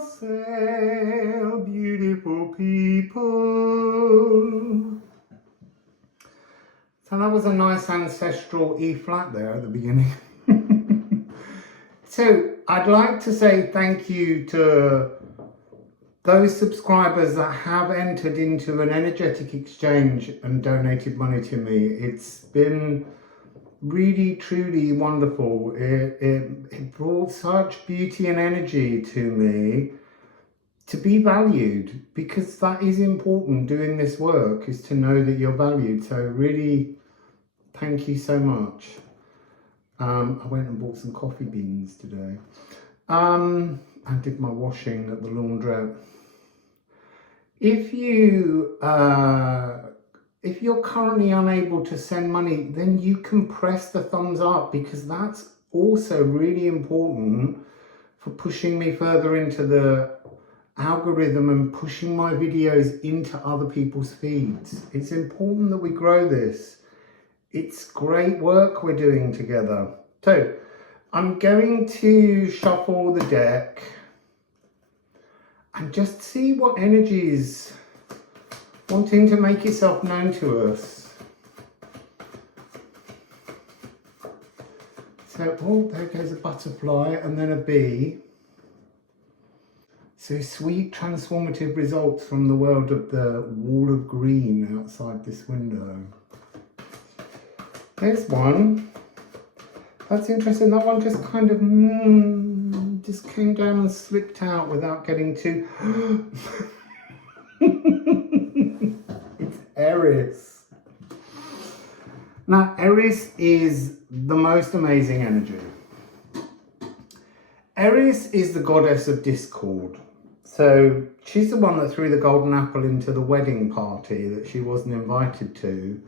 Wassail, beautiful people. So that was a nice ancestral E flat there at the beginning. So I'd like to say thank you to those subscribers that have entered into an energetic exchange and donated money to me. It's been really, truly wonderful. It brought such beauty and energy to me to be valued, because that is important. Doing this work is to know that you're valued. So really, thank you so much. I went and bought some coffee beans today. I did my washing at the laundrette. If you're currently unable to send money, then you can press the thumbs up, because that's also really important for pushing me further into the algorithm and pushing my videos into other people's feeds. It's important that we grow this. It's great work we're doing together. So I'm going to shuffle the deck and just see what energy is wanting to make itself known to us. So, oh, there goes a butterfly and then a bee. So sweet transformative results from the world of the wall of green outside this window. There's one. That's interesting. That one just kind of just came down and slipped out without getting too... It's Eris. Now, Eris is the most amazing energy. Eris is the goddess of discord. So she's the one that threw the golden apple into the wedding party that she wasn't invited to,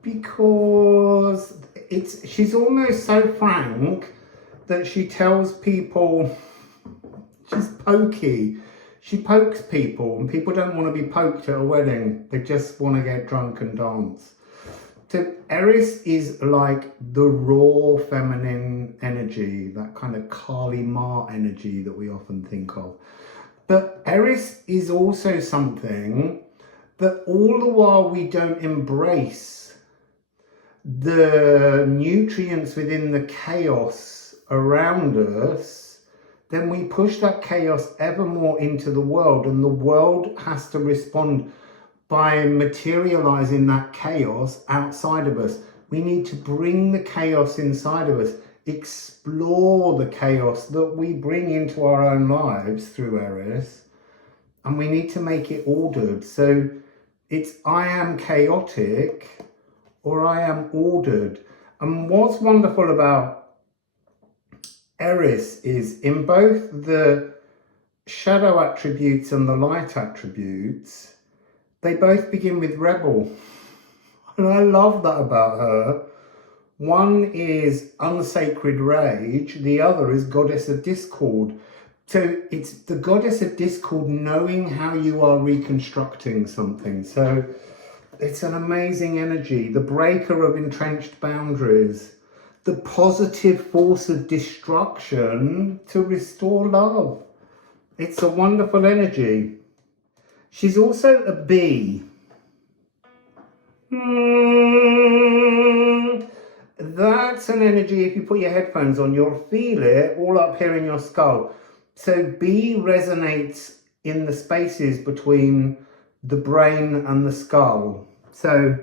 because she's almost so frank that she tells people, she's pokey. She pokes people, and people don't want to be poked at a wedding. They just want to get drunk and dance. So Eris is like the raw feminine energy, that kind of Kali Ma energy that we often think of. But Eris is also something that all the while we don't embrace the nutrients within the chaos around us, then we push that chaos ever more into the world, and the world has to respond by materializing that chaos outside of us. We need to bring the chaos inside of us, explore the chaos that we bring into our own lives through Eris, and we need to make it ordered. So it's I am chaotic or I am ordered. And what's wonderful about Eris is in both the shadow attributes and the light attributes, they both begin with rebel. And I love that about her. One is unsacred rage, the other is goddess of discord. So it's the goddess of discord knowing how you are reconstructing something. So it's an amazing energy. The breaker of entrenched boundaries. The positive force of destruction to restore love. It's a wonderful energy. She's also a bee. That's an energy, if you put your headphones on, you'll feel it all up here in your skull. So bee resonates in the spaces between the brain and the skull. So,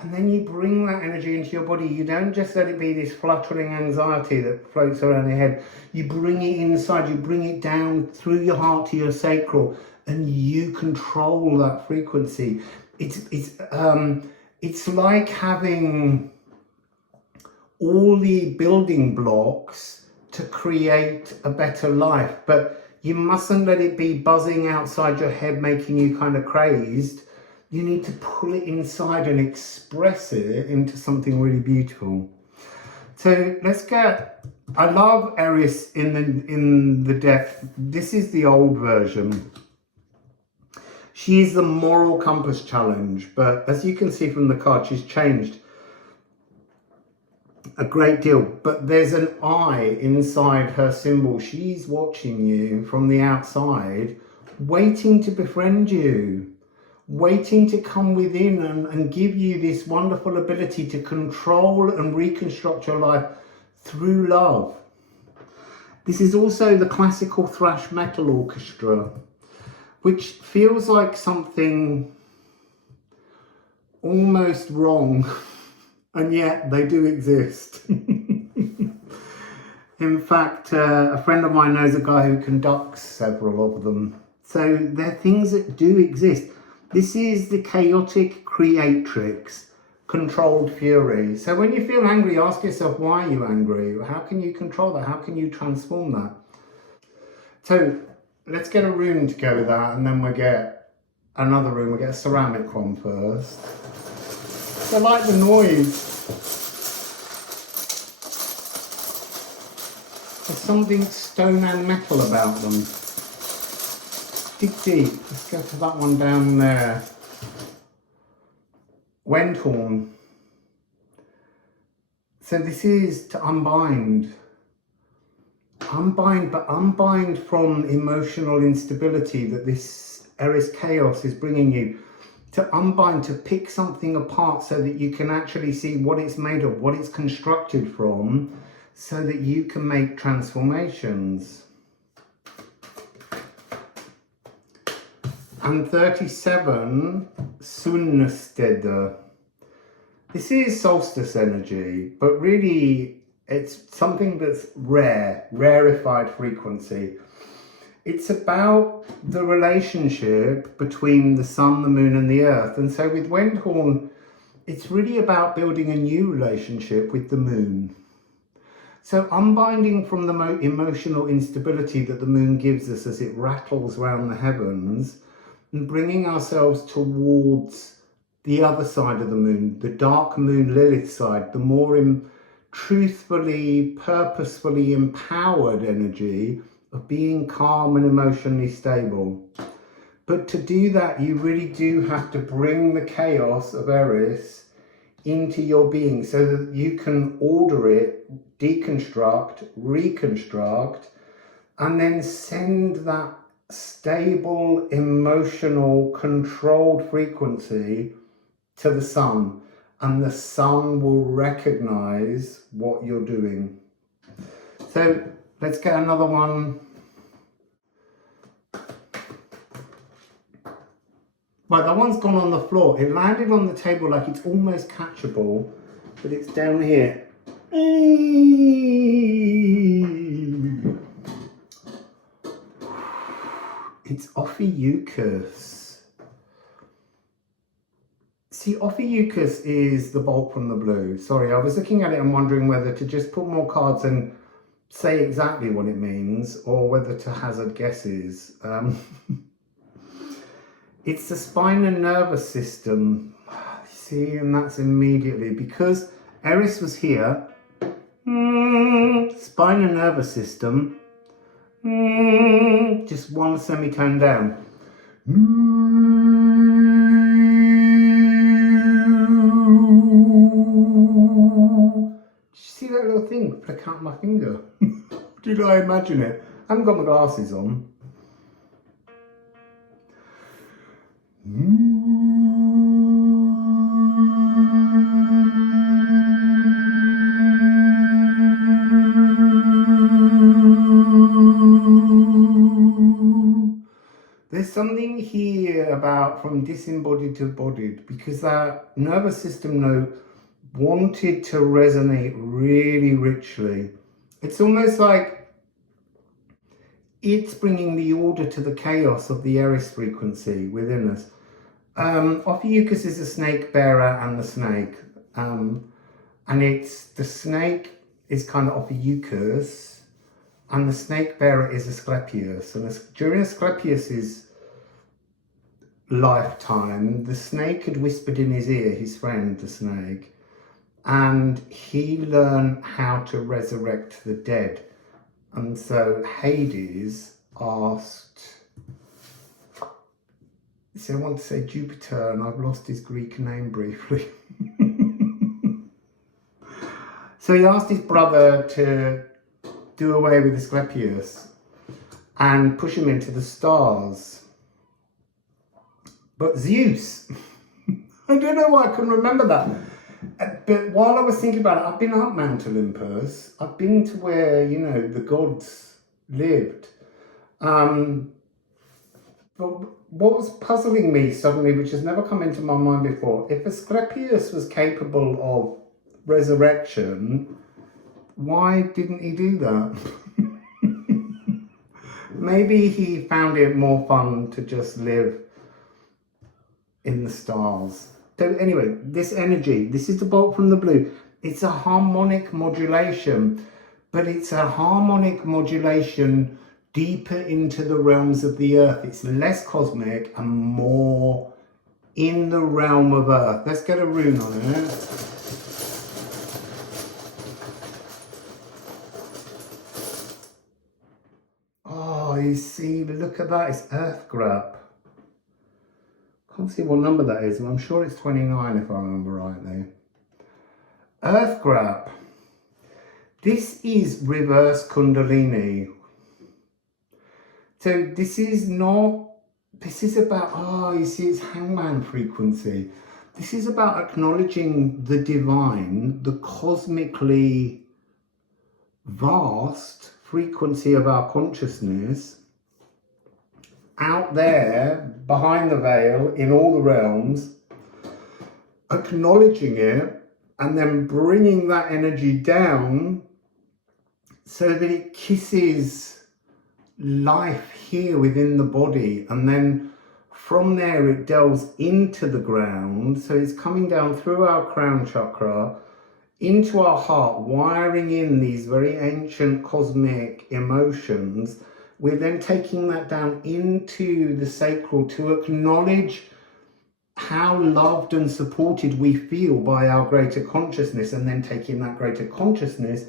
and then you bring that energy into your body. You don't just let it be this fluttering anxiety that floats around your head. You bring it inside, you bring it down through your heart to your sacral, and you control that frequency. It's like having all the building blocks to create a better life, but you mustn't let it be buzzing outside your head, making you kind of crazed. You need to pull it inside and express it into something really beautiful. So let's get, I love Eris in the deck. This is the old version. She is the moral compass challenge, but as you can see from the card, she's changed a great deal. But there's an eye inside her symbol. She's watching you from the outside, waiting to befriend you, waiting to come within and give you this wonderful ability to control and reconstruct your life through love. This is also the classical thrash metal orchestra, which feels like something almost wrong, and yet they do exist. In fact, a friend of mine knows a guy who conducts several of them. So they're things that do exist. This is the chaotic creatrix, controlled fury. So when you feel angry, ask yourself, why are you angry? How can you control that? How can you transform that? So let's get a rune to go with that, and then we'll get another rune. We'll get a ceramic one first. I like the noise. There's something stone and metal about them. Dig deep. Let's go to that one down there. Wendhorn. So this is to unbind. Unbind, but unbind from emotional instability that this Eris chaos is bringing you. To unbind, to pick something apart so that you can actually see what it's made of, what it's constructed from, so that you can make transformations. And 37, Sunnestede. This is solstice energy, but really it's something that's rare, rarefied frequency. It's about the relationship between the sun, the moon and the earth. And so with Wendhorn, it's really about building a new relationship with the moon. So unbinding from the emotional instability that the moon gives us as it rattles around the heavens, and bringing ourselves towards the other side of the moon, the dark moon Lilith side, the more truthfully, purposefully empowered energy of being calm and emotionally stable. But to do that, you really do have to bring the chaos of Eris into your being so that you can order it, deconstruct, reconstruct, and then send that stable, emotional, controlled frequency to the sun, and the sun will recognize what you're doing. So let's get another one. Right, that one's gone on the floor. It landed on the table like it's almost catchable, but it's down here. It's Ophiuchus. See, Ophiuchus is the bolt from the blue. Sorry, I was looking at it and wondering whether to just put more cards and say exactly what it means, or whether to hazard guesses. It's the spine and nervous system. See, and that's immediately, because Eris was here, spine and nervous system, just one semitone down. Did you see that little thing flick out my finger? Did I imagine it? I haven't got my glasses on. There's something here about from disembodied to embodied, because that nervous system note wanted to resonate really richly. It's almost like it's bringing the order to the chaos of the Eris frequency within us. Ophiuchus is a snake bearer and the snake. And it's, the snake is kind of Ophiuchus, and the snake bearer is Asclepius. And during Asclepius's lifetime, the snake had whispered in his ear, his friend, the snake, and he learned how to resurrect the dead. And so Hades asked, see, I want to say Jupiter, and I've lost his Greek name briefly. So he asked his brother to do away with Asclepius and push him into the stars. But Zeus, I don't know why I couldn't remember that. But while I was thinking about it, I've been up Mount Olympus. I've been to where, you know, the gods lived. But what was puzzling me suddenly, which has never come into my mind before, if Asclepius was capable of resurrection, why didn't he do that? Maybe he found it more fun to just live in the stars. So anyway, this energy, this is the bolt from the blue. It's a harmonic modulation, but it's a harmonic modulation deeper into the realms of the earth. It's less cosmic and more in the realm of earth. Let's get a rune on it. Oh, you see, look at that, it's Earth Grab. Can't see what number that is, but I'm sure it's 29 if I remember rightly. Earth Grab. This is reverse Kundalini. So this is about, oh, you see, it's hangman frequency. This is about acknowledging the divine, the cosmically vast frequency of our consciousness out there behind the veil in all the realms, acknowledging it and then bringing that energy down so that it kisses life here within the body, and then from there it delves into the ground. So it's coming down through our crown chakra into our heart, wiring in these very ancient cosmic emotions. We're then taking that down into the sacral to acknowledge how loved and supported we feel by our greater consciousness, and then taking that greater consciousness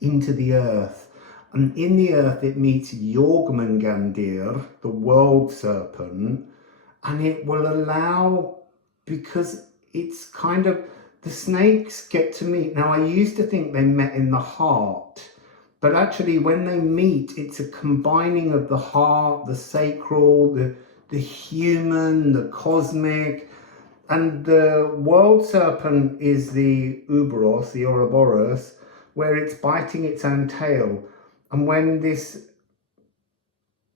into the earth. And in the earth it meets Jormungandr, the world serpent, and it will allow, because it's kind of, the snakes get to meet. Now, I used to think they met in the heart, but actually when they meet, it's a combining of the heart, the sacral, the human, the cosmic. And the world serpent is the Uberos, the Ouroboros, where it's biting its own tail. And when this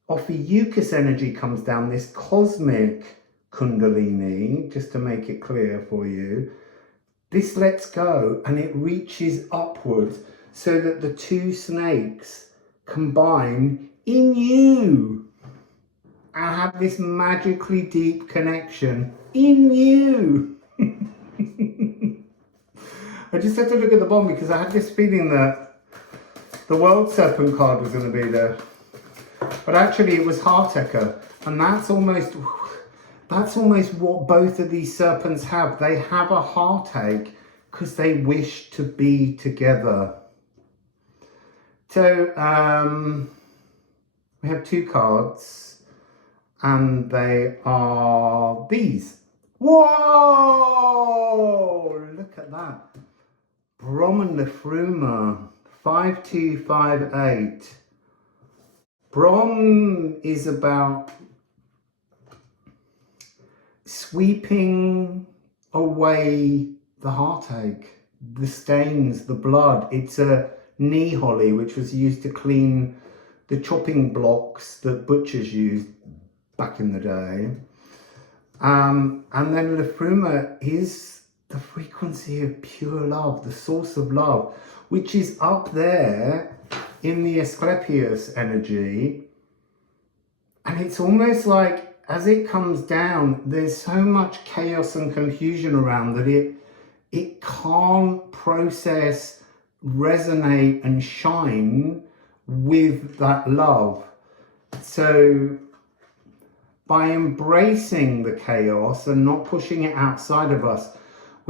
Ophiuchus energy comes down, this cosmic Kundalini, just to make it clear for you, this lets go and it reaches upwards so that the two snakes combine in you and have this magically deep connection in you. I just had to look at the bottom because I had this feeling that the World Serpent card was going to be there. But actually it was Heartecker, and that's almost what both of these serpents have. They have a heartache because they wish to be together. So we have two cards, and they are these. Whoa! Look at that. Rune Liffruma 5258. Brahm is about sweeping away the heartache, the stains, the blood. It's a knee holly, which was used to clean the chopping blocks that butchers used back in the day. And then Liffruma is the frequency of pure love, the source of love, which is up there in the Asclepius energy. And it's almost like as it comes down, there's so much chaos and confusion around that it can't process, resonate and shine with that love. So by embracing the chaos and not pushing it outside of us,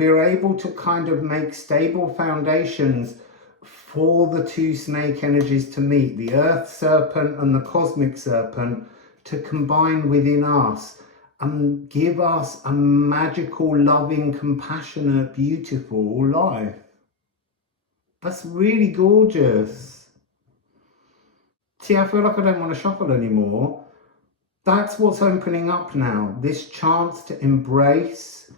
we're able to kind of make stable foundations for the two snake energies to meet, the earth serpent and the cosmic serpent, to combine within us and give us a magical, loving, compassionate, beautiful life. That's really gorgeous. See, I feel like I don't want to shuffle anymore. That's what's opening up now. This chance to embrace,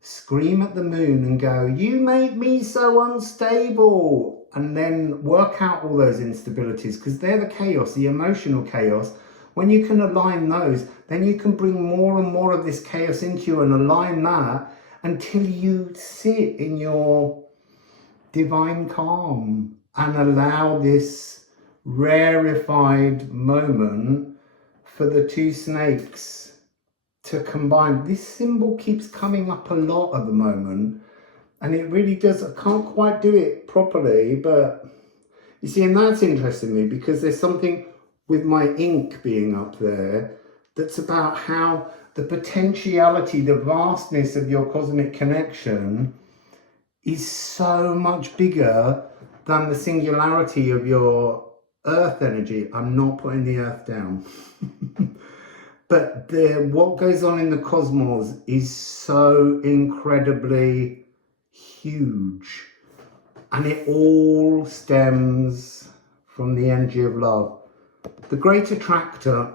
scream at the moon and go, you make me so unstable. And then work out all those instabilities, because they're the chaos, the emotional chaos. When you can align those, then you can bring more and more of this chaos into you and align that until you sit in your divine calm and allow this rarefied moment for the two snakes to combine. This symbol keeps coming up a lot at the moment, and it really does. I can't quite do it properly, but you see, and that's interesting me, because there's something with my ink being up there that's about how the potentiality, the vastness of your cosmic connection is so much bigger than the singularity of your earth energy. I'm not putting the earth down. But what goes on in the cosmos is so incredibly huge. And it all stems from the energy of love. The great attractor,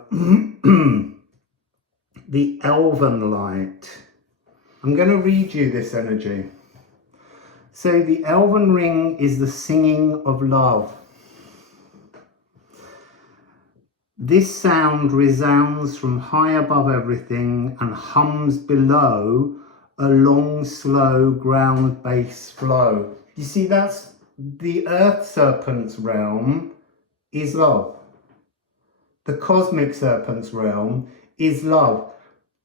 the elven light. I'm going to read you this energy. So the elven ring is the singing of love. This sound resounds from high above everything and hums below a long, slow ground bass flow. You see, that's the earth serpent's realm is love. The cosmic serpent's realm is love,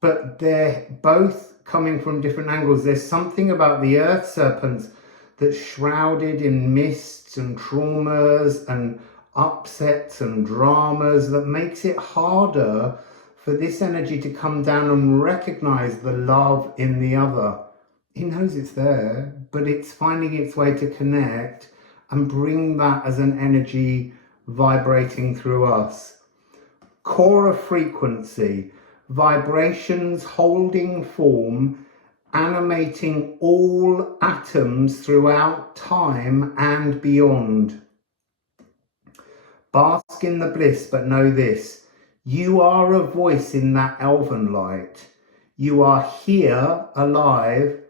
but they're both coming from different angles. There's something about the earth serpents that's shrouded in mists and traumas and upsets and dramas that makes it harder for this energy to come down and recognize the love in the other. He knows it's there, but it's finding its way to connect and bring that as an energy vibrating through us. Core of frequency, vibrations holding form, animating all atoms throughout time and beyond. Bask in the bliss, but know this: you are a voice in that elven light. You are here, alive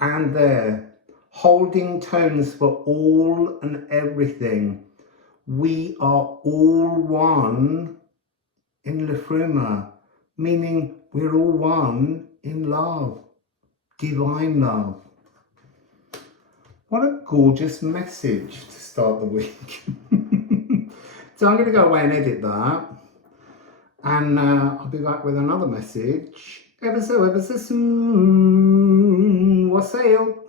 and there, holding tones for all and everything. We are all one in Liffruma, meaning we're all one in love, divine love. What a gorgeous message to start the week. So I'm going to go away and edit that, and I'll be back with another message ever so soon. Wassail.